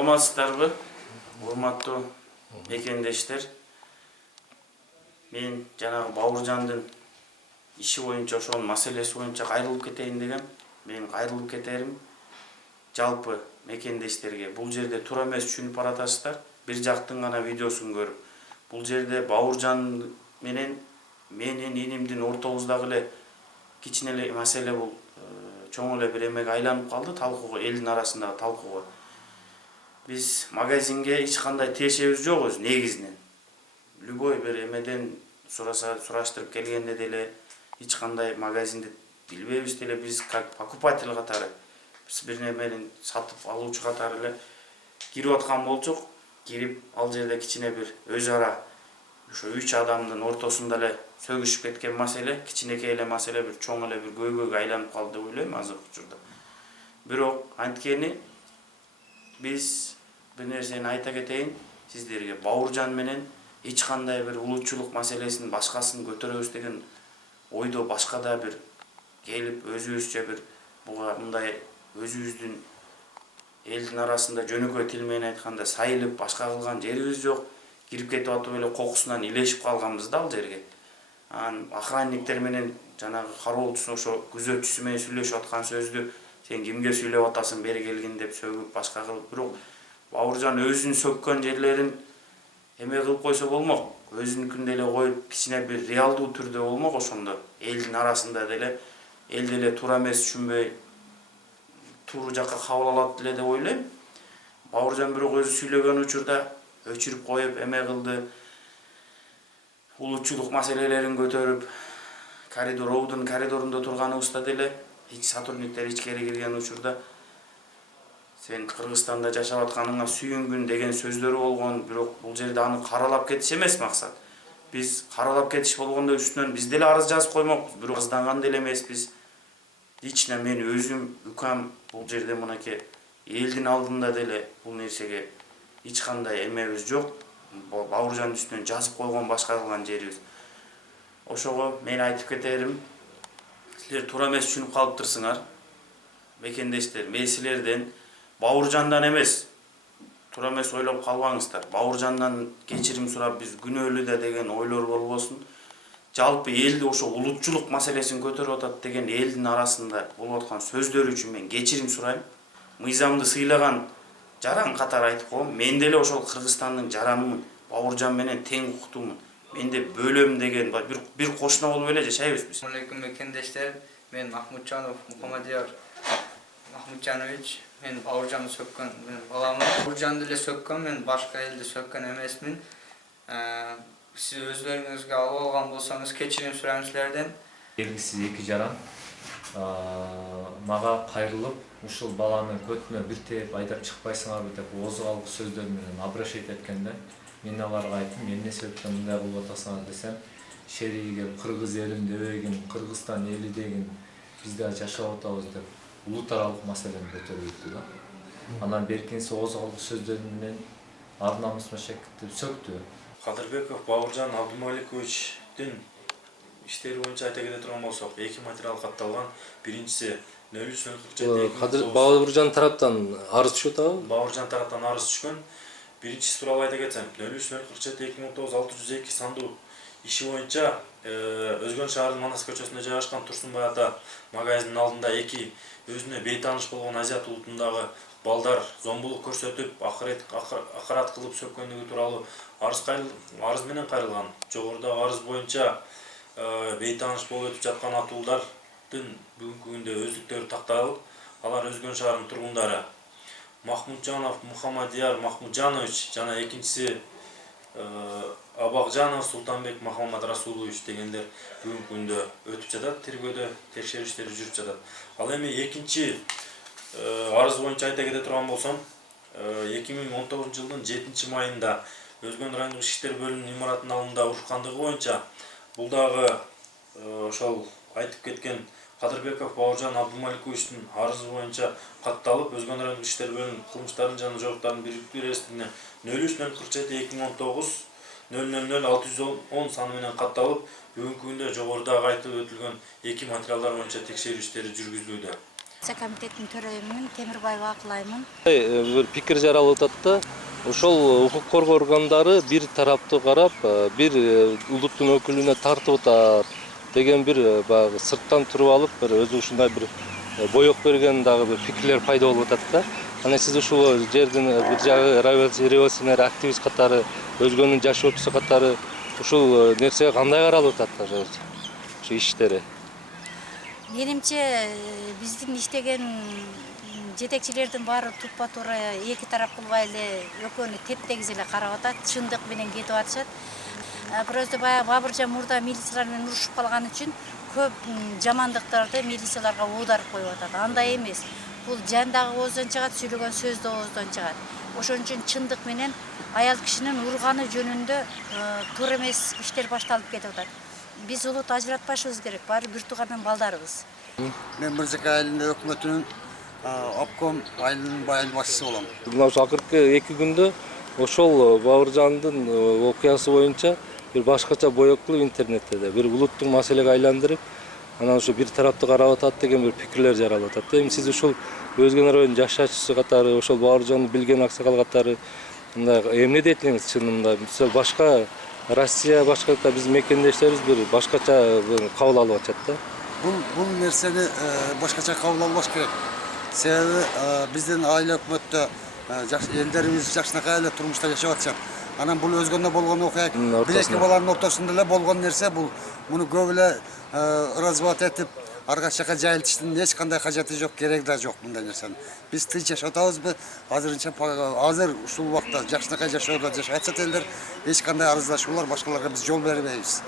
Саламатсыздарбы, урматтуу мекендештер. Мен жанагы Бауыржандын иши боюнча, ошонун маселеси боюнча кайрылып кетейин дегем. Мен кайрылып кетерим. Жалпы мекендештерге бул жерде туура эмес түшүнүп баратасыздар. Бир жактын гана видеосун көрүп. Бул жерде Бауыржан менен менин инимдин ортобуздагы эле кичине эле маселе бул чоң эле бир эмеге айланып калды, талкууга, элдин арасындагы талкууга. Биз магазинге эч кандай тиешебиз жок өзү негизинен. Любой бир эмеден сураштырып келгенде деле эч кандай магазинди билбейбиз деле, биз как покупатель катары, биз бир немени сатып алуучу катары эле кирип аткан болчук. Кирип ал жерде кичине бир өз ара ошо 3 адамдын ортосунда эле сөгүшүп кеткен маселе, кичинекей эле маселе бир чоң эле бир көйгөйгө айланып калды деп ойлойм азыркы учурда. Бирок анткени биз бир нерсени айта кетейин сиздерге. Бауыржан менен эч кандай бир улутчулук маселесин башкасын көтөрөбүз деген ойдо башка да бир келип өзүбүзчө бир буга мындай өзүбүздүн элдин арасында жөнөкөй тил менен айтканда сайылып башка кылган жерибиз жок. Кирип кетип атып эле кокусунан илешип калганбыз да ал жерге. Охранниктер менен жанагы кароолчусу ошо күзөтчүсү менен сүйлөшүп аткан сөздү сен кимге сүйлөп атасың бери келгин деп сөгүп башка кылып. Бирок Бауыржан өзүнүн сөккөн жерлерин эме кылып койсо болмок. Өзүнүкүн деле коюп кичине бир реалдуу түрдө болмок, ошондо элдин арасында деле эл деле туура эмес түшүнбөй тууру жакка кабыл алат деле деп ойлойм. Бауыржан бирок өзү сүйлөгөн учурда өчүрүп коюп эме кылды. Улутчулук маселелерин көтөрүп, роудун коридорунда турганыбызда деле эч сотрудниктер ичкери кирген учурда сен Кыргызстанда жашап атканыңа сүйүнгүн деген сөздөрү болгон. Бирок бул жерде аны каралап кетиш эмес максат. Биз каралап кетиш болгондо үстүнөн биз деле арыз жазып коймокпуз. Бирок арызданган деле эмеспиз. Лично мен өзүм укам бул жерде мынакей элдин алдында деле бул нерсеге эч кандай эмебиз жок. Бауыржандын үстүнөн жазып койгон башка кылган жерибиз. Ошого мен айтып кетерим, силер туура эмес түшүнүп калыптырсыңар. Мекендештер, мен силерден Бауыржандан эмес, туура эмес ойлоп калбаңыздар. Бауыржандан кечирим сурап биз күнөөлүү да деген ойлор болбосун. Жалпы элди ошо улутчулук маселесин көтөрүп атат деген элдин арасында болуп аткан сөздөр үчүн мен кечирим сурайм. Мыйзамды сыйлаган жаран катары айтып коем. Мен деле ошол Кыргызстандын жаранымын. Бауыржан менен тең укуктуумун. Мен де бөлөм деген бир кошуна болуп эле жашайбыз биз. Assalamu alaikum mekendештер. Мен Махмутжанов Мухаммадияр Махмутжанович. Мен Бауыржанды сөккөн баламын. Бауыржанды эле сөккөн, мен башка элди сөккөн эмесмин. Сиз өзлөрүңүзгө алып алган болсоңуз кечирим сурайм силерден. Белгисиз эки жаран мага кайрылып, ушул баланы көтүнө бир тээп айдап чыкпайсыңарбы деп озук сөздөр менен обращать эткенде, мен аларга айттым, эмне себептен мындай кылып атасыңар десем, шериги келип кыргыз элим дебегин, Кыргызстан эли дегин, биз да жашап атабыз деп улут аралык маселени көтөрүп өттү да. Анан беркинси озук сөздөр менен ар намысыма шекиттип сөктү. Кадырбеков Бауыржан Абдумаликовичтин иштери боюнча айта кете турган болсок, эки материал катталган. Биринчиси 03-04 Бауыржан тараптан арыз түшүп атабы? Бауыржан тараптан арыз түшкөн. Биринчиси тууралуу айта кетсем, 03-04-2019-602 сандуу иши боюнча Өзгөн шаарынын Манас көчөсүндө жайгашкан Турсунбай ата магазининин алдында эки өзүнө бейтааныш болгон азиат улутундагы балдар зомбулук көрсөтүп, акарат кылып сөккөндүгү тууралуу арыз менен кайрылган. Жогорудагы арыз боюнча бейтааныш болуп өтүп жаткан атуулардын бүгүнкү күндө өздүктөрү такталып, алар Өзгөн шаарынын тургундары Махмутжанов Мухаммадияр Махмутжанович жана экинчиси Абакжанов Султанбек Махаммад Расулович дегендер бүгүнкү күндө өтүп жатат, тергөөдө текшерүү иштери жүрүп жатат. Ал эми экинчи арыз боюнча айта кете турган болсом, 2019 жылдын 7-майында Өзгөн райондук ички иштер бөлүмүнүн имаратынын алдында урушкандыгы боюнча бул дагы ошол айтып кеткен Кадырбеков Бауыржан Абдумаликовичтин арызы боюнча катталып, Өзгөн райондук ички иштер бөлүмүнүн кылмыштардын жана жоруктардын бириктүү реестрине 03-04-2019-000-610 саны менен катталып, бүгүнкү күндө жогорудагы айтып өтүлгөн эки материалдар боюнча текшерүү иштери жүргүзүлүүдө. Комитеттин төрайымын, Темирбаева Акылаймын. Бир пикир жаралып атат да, ошол укук коргоо органдары бир тараптуу карап, бир улуттун өкүлүнө тартып атат деген бир баягы сырттан туруп алып, бир өзү ушундай бир боек берген дагы бир пикирлер пайда болуп атат да. Анан сиз ушул жердин бир жагы революционер активист катары, өзгөнүн жашоочусу катары ушул нерсеге кандай каралып атат ушу иштери? Менимче биздин иштеген жетекчилердин баары туппа туура эки тарап кылбай эле экөөнү теп-тегиз эле карап атат, чындык менен кетип атышат. Просто баягы Бабыржан мурда милициялар менен урушуп калган үчүн көп жамандыктарды милицияларга оодарып коюп атат. Андай эмес. Бул жан дагы ооздон чыгат, сүйлөгөн сөз да ооздон чыгат. Ошон үчүн чындык менен аял кишинин урганы жөнүндө туура эмес иштер башталып кетип атат. Биз улут ажыратпашыбыз керек, баары бир тууганын балдарыбыз. Мен Мырзака айылында өкмөтүнүн обком айылынын айыл башчысы болом. Мына ошо акыркы 2 күндө ошол Бабыржандын окуясы боюнча бир башкача боек кылып интернетте бир улуттук маселеге айландырып, анан ошо бир тараптуу карап атат деген бир пикирлер жаралып атат. Эми сиз ушул өзгөн районунун жашаачысы катары, ошол Бабыржанды билген аксакал катары мындай эмне дейт элеңиз чынында? Мисалы башка Россия, башка биздин мекендештерибиз бир башкача кабыл алып атышат да. Бул нерсени башкача кабыл албаш керек. Себеби биздин айыл өкмөттө элдерибиз жакшынакай эле турмушта жашап атышат. Анан бул өзгөндө болгон окуя бир-эки баланын ортосунда эле болгон нерсе, муну көп эле развод этип арга жака жайылтыштын эч кандай кажети жок, кереги да жок мындай нерсенин. Биз тынч жашап атабызбы? Азыр ушул убакта жакшынакай жашоодо жашап атышат элдер, эч кандай арыздашуулар башкаларга биз жол бербейбиз.